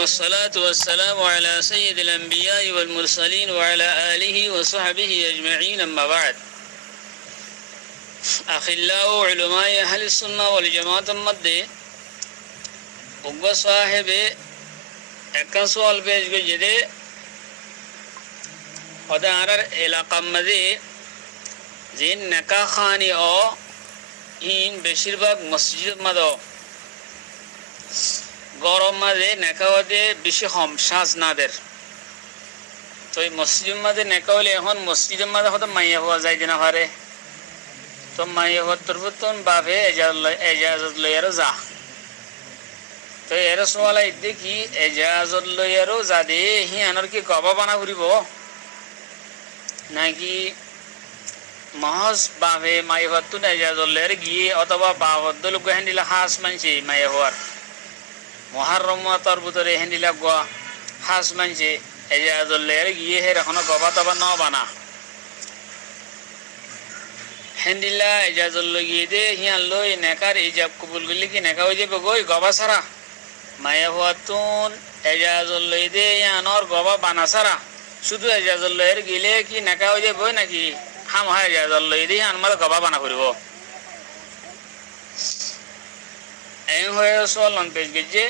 والصلاة والسلام على سيد الأنبياء والمرسلين وعلى آله وصحبه أجمعين أما بعد أخلاء علماء أهل السنة والجماعة مدة أقوى صاحب أكن سؤال بيج جدي هذا عرر علاقة مدة زين نكاح خاني أو إن بشربك مسجد مدو গরম মাঝে নেকা হতে বেশি কম শ্বাস না দের তো এই মসজিদের মাঝে নেকা হলে এখন মসজিদের মাঝে হয়তো মাইয়া হওয়া যায় না পারে তো মাইয়া হওয়ার তরফতন বাপে এজাজত লইয়ারও যা তো এর সওয়াল আইতে কি এজাজত লইয়ারও যা দে হিয়ানোর কি গবা বানা ঘুরিব নাকি মহজ বাপে মাইয়া হওয়ার তো এজাজত লইয়ার গিয়ে অথবা বাবদ্দ লোক হ্যান্ডিলা হাস মানছে মাইয়া হওয়ার মহারম মাতার ভিতরে হ্যান্ডিলা গোয়া হাস মানছে এজাজলের গিয়ে হের এখনো গবা তবা ন বানা হ্যান্ডিলা এজাজল গিয়ে দে হিয়ান লই নেকার ইজাব কবুল করলে কি নেকা হয়ে যাবে গই গবা সারা মায়া হওয়া তুন এজাজল লই দে ইয়ানোর গবা বানা সারা শুধু এজাজলের গিলে কি নেকা হয়ে যাবে নাকি হাম হয় এজাজল লই দে হিয়ান মাল গবা বানা করিব এই হয়ে সোয়াল অন পেজ গেছে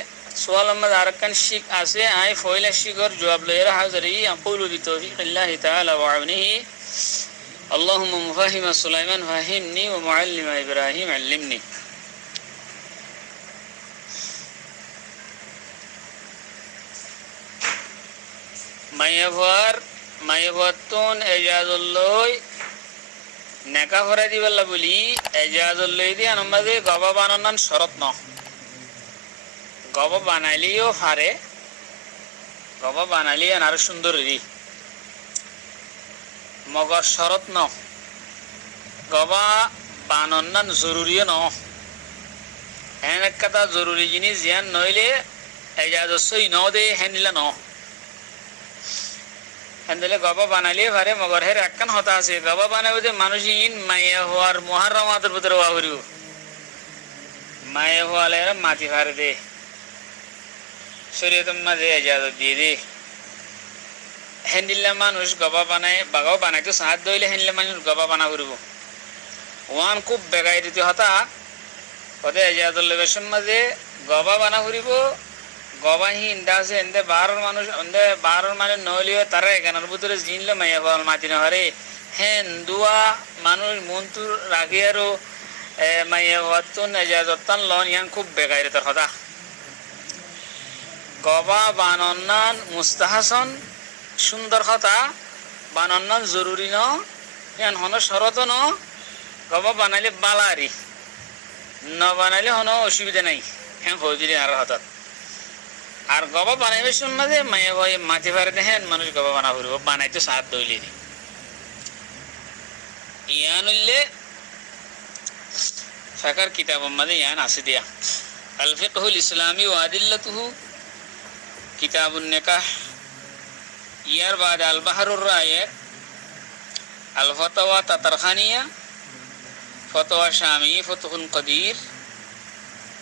সোয়াল আমাদের আরকান শিখ আছে আই ফয়লা শিখর জবাব লইরা হাজরি আকুলু বিতৌফিকিল্লাহি তাআলা ওয়া আউনিহি اللهم مفهم سليمان فهمني ومعلم ابراهيم علمني মায়াবতন এজাজুল্লাহ নেকা ভরা দিবাল্লা বলি এজাজুল্লাহ দিয়ে আমাদের গবা বানানোর শরত ন গবা বানাইলেও হারে গবা বানাইলে আরো সুন্দর মগর শরত ন গবা বানান জরুরিও ন হ্যান এক কথা জরুরি জিনিস জিয়ান নইলে এজাজই ন দে হ্যান্ডিলা ন হ্যান্ডেলে গবা বানাইলে পারে মগর হের একখান হতা আছে গবা বানাবে যে মানুষ ইন মাইয়া হওয়ার মহারমাতের ভিতরে ওয়া করিব মাইয়া হওয়ালে মাটি ফারে দে শরীয়তের মাঝে ইজাজত দিয়ে দে হ্যান্ডিলা মানুষ গবা বানায় বাগাও বানাইতো সাহায্য হইলে হ্যান্ডিলা মানুষ গবা বানা করিব ওয়ান খুব বেগাই দিতে হতা ওদের ইজাজত লেবেশন মাঝে গবা বানা করিব গবা হিন্দা আছে এনদে বারোর মানুষ এনদে বারোর মানে নলিও তারা এখানের ভিতরে জিনলে মাইয়া হওয়াল মাতি না হরে হ্যাঁ দুয়া মানুষ মন্তুর রাখি আরো মাইয়া হওয়ার তো ইজাজত লন ইয়ান খুব বেগাই দিতে হতা গবা বানান মুস্তাহাসন সুন্দর কথা বানান জরুরি ন ইয়ান হন শরত ন গবা বানাইলে বালারি ন বানাইলে হন অসুবিধা নাই হ্যাঁ হয়ে দিলে আর হঠাৎ আর গবা বানাইবে শুনলে মায়ে ভাই মাটি ভারে দেখেন মানুষ গবা বানা করব বানাইতো সাত দইলে ইয়ান হইলে ফাকার কিতাব মাঝে ইয়ান আছে দিয়া আল ফিকহুল ইসলামি ওয়া আদিল্লাতুহু কিতাবুন নিকাহ ইয়ার বাদ আল বাহরুর রায়েক আল ফতওয়া তাতারখানিয়া ফতোয়া শামি ফতুহুল কদির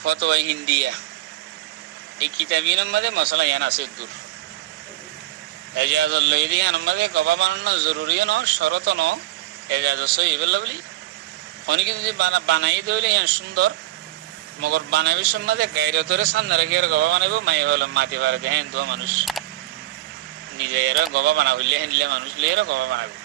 ফতোয়া হিন্দিয়া এই কিতাবির মধ্যে মশলা ইয়ান আছে দূর এজাজত লই দিয়ে আমাদের গবা বানানো জরুরিও ন শরত ন এজাজত সই বললা বলি অনেকে যদি বানাই দিলে ইয়ান সুন্দর মগর বানাবি সম্মাদে গাইরে তোরে সামনে রেখে গবা বানাইব মাই হলো মাটি পারে দেখেন তো মানুষ নিজে এরা গবা বানাবলে হ্যান্ডলে মানুষ লিয়ে গবা বানাবো